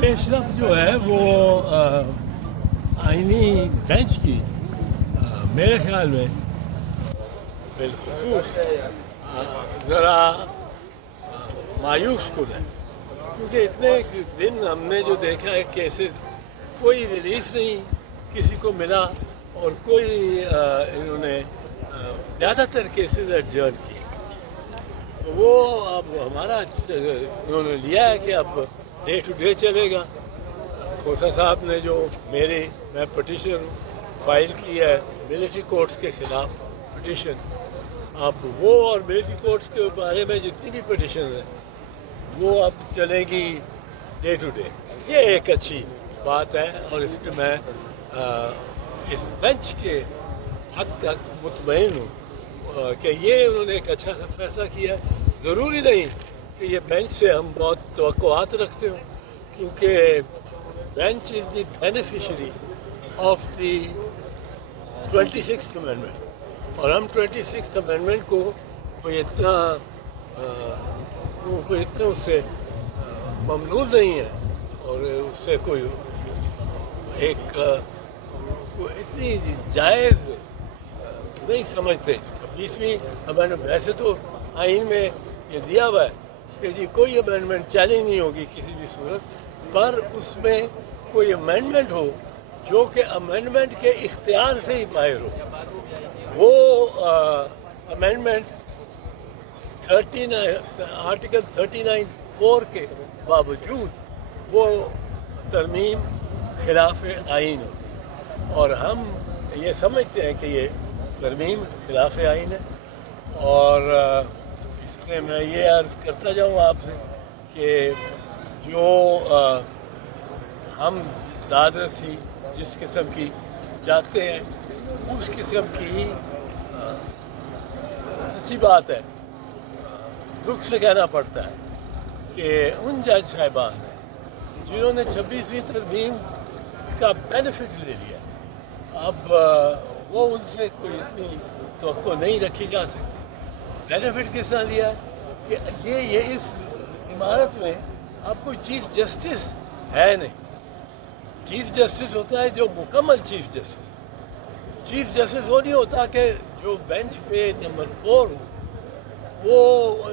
पेशरफ जो है वो आइनी बेंच की मेरे ख्याल में बिलखसूस ज़रा मायूस कुन है, क्योंकि इतने दिन हमने जो देखा है केसेस, कोई रिलीफ नहीं किसी को मिला और कोई इन्होंने ज़्यादातर केसेस एडजर्न किए। तो वो अब हमारा उन्होंने लिया है कि अब डे टू डे चलेगा। खोसा साहब ने जो मैं पटिशन फाइल की है मिलिट्री कोर्ट्स के ख़िलाफ़ पटिशन, अब वो और मिलिट्री कोर्ट्स के बारे में जितनी भी पटिशन हैं वो अब चलेगी डे टू डे। ये एक अच्छी बात है और इसमें मैं इस बेंच के हद तक मुतमईन हूँ कि ये उन्होंने एक अच्छा सा फैसला किया। ज़रूरी नहीं कि ये बेंच से हम बहुत तवक्कुआत रखते हो, क्योंकि bench is the beneficiary of the 26th amendment और हम 26th अमेंडमेंट को कोई इतना उससे ममनून नहीं है और उससे कोई एक इतनी जायज़ नहीं समझते। 26वीं अमेंडमेंट वैसे तो आइन में ये दिया हुआ है कि जी कोई अमेंडमेंट चैलेंज नहीं होगी किसी भी सूरत पर, उसमें कोई अमेंडमेंट हो जो कि अमेंडमेंट के इख्तियार से ही बाहर हो, वो अमेंडमेंट आर्टिकल 39(4) के बावजूद वो तरमीम खिलाफ आइन होती है और हम ये समझते हैं कि ये तरमीम खिलाफ आइन है। और इसमें मैं ये अर्ज़ करता जाऊँ आपसे कि जो हम दादरसी जिस किस्म की चाहते हैं उस किस्म की सच्ची बात है, दुख से कहना पड़ता है कि उन जज साहिबान ने जिन्होंने 26वीं तरमीम का बेनिफिट ले लिया, अब वो उनसे कोई इतनी तवक्को नहीं रखी जा सकती। बेनिफिट किस तरह लिया कि ये इस इमारत में अब कोई चीफ जस्टिस है नहीं। चीफ जस्टिस होता है जो मुकम्मल चीफ जस्टिस। चीफ जस्टिस वो नहीं होता कि जो बेंच पे नंबर 4 हो वो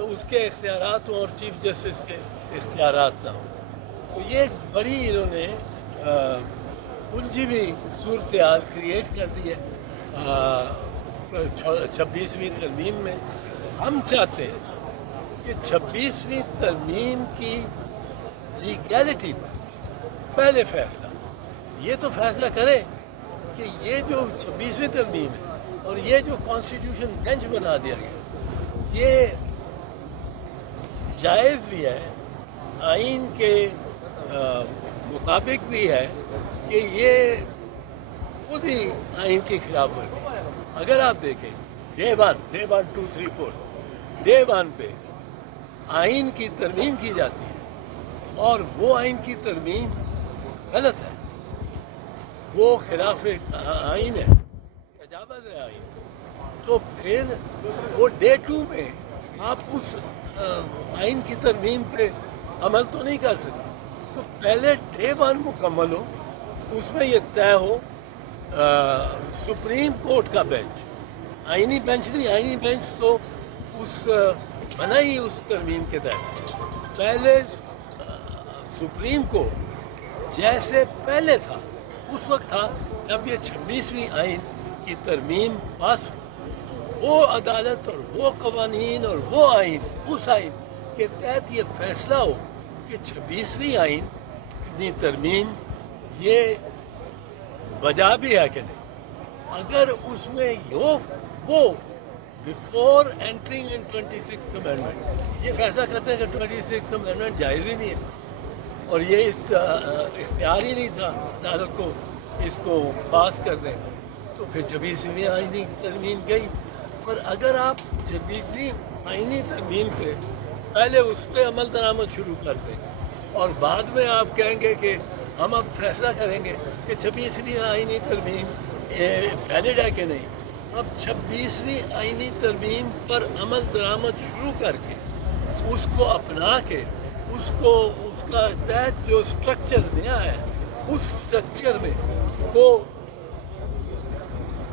उसके इख्तियारात हों और चीफ जस्टिस के इख्तियारात ना हों। तो ये एक बड़ी इन्होंने उलझी भी सूरत हाल क्रिएट कर दी है 26वीं तरमीम में। हम चाहते हैं कि 26वीं तरमीम की लीगैलिटी पर पहले फैसला ये तो फैसला करे कि ये जो 26वीं तरमीम है और ये जो कॉन्स्टिट्यूशन बेंच बना दिया गया ये जायज़ भी है, आइन के मुताबिक भी है कि ये खुद ही आइन की खिलाफ वर्जी। अगर आप देखें डे 1, 2, 3, 4 डे 1 पे आइन की तरमीम की जाती है और वो आइन की तरमीम गलत है, वो खिलाफ आइन है, तजावज़ है आइन से, तो फिर वो डे 2 में आप उस आइन की तरमीम पे अमल तो नहीं कर सकते। तो पहले डे 1 मुकम्मल हो, उसमें ये तय हो सुप्रीम कोर्ट का बेंच, आइनी बेंच नहीं, आइनी बेंच तो उस बना ही उस तरमीम के तहत। पहले सुप्रीम कोर्ट जैसे पहले था उस वक्त था जब ये 26वीं आइन की तरमीम पास हो, वो अदालत और वो कवानीन और वो आइन उस आइन के तहत ये फैसला हो कि 26वीं आइन की तरमीम ये वजह भी है कि नहीं। अगर उसमें वो बिफोर एंट्रिंग इन 26th अमेंडमेंट ये फैसला करते हैं कि 26th अमेंडमेंट जायज़ ही नहीं है और ये इख्तियार ही नहीं था अदालत को इसको पास करने का, तो फिर 26वीं आइनी तरमीम गई। पर अगर आप 26वीं आइनी तरमीम पे पहले उस पर अमल दरामद शुरू कर देंगे और बाद में आप कहेंगे कि हम अब फैसला करेंगे कि 26वीं आइनी तरमीम वैलिड है कि नहीं, अब 26वीं आइनी तरमीम पर अमल दरामद शुरू करके उसको अपना के उसको کا تحت جو اسٹرکچر نیا ہے اس اسٹرکچر میں کو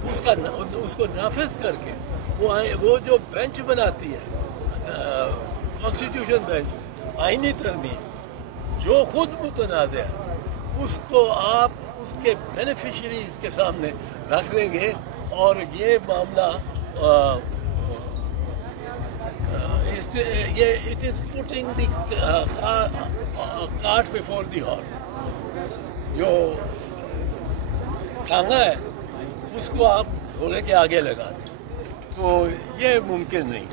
اس کو نافذ کر کے وہ جو بینچ بناتی ہے کانسٹیٹیوشن بینچ آئینی ترمیم جو خود متنازع ہے اس کو آپ اس کے بینیفیشریز کے سامنے رکھ دیں گے اور یہ معاملہ it is putting the cart before the horse. جو ٹانگا ہے اس کو آپ گھوڑے کے آگے لگا دیں تو یہ ممکن نہیں.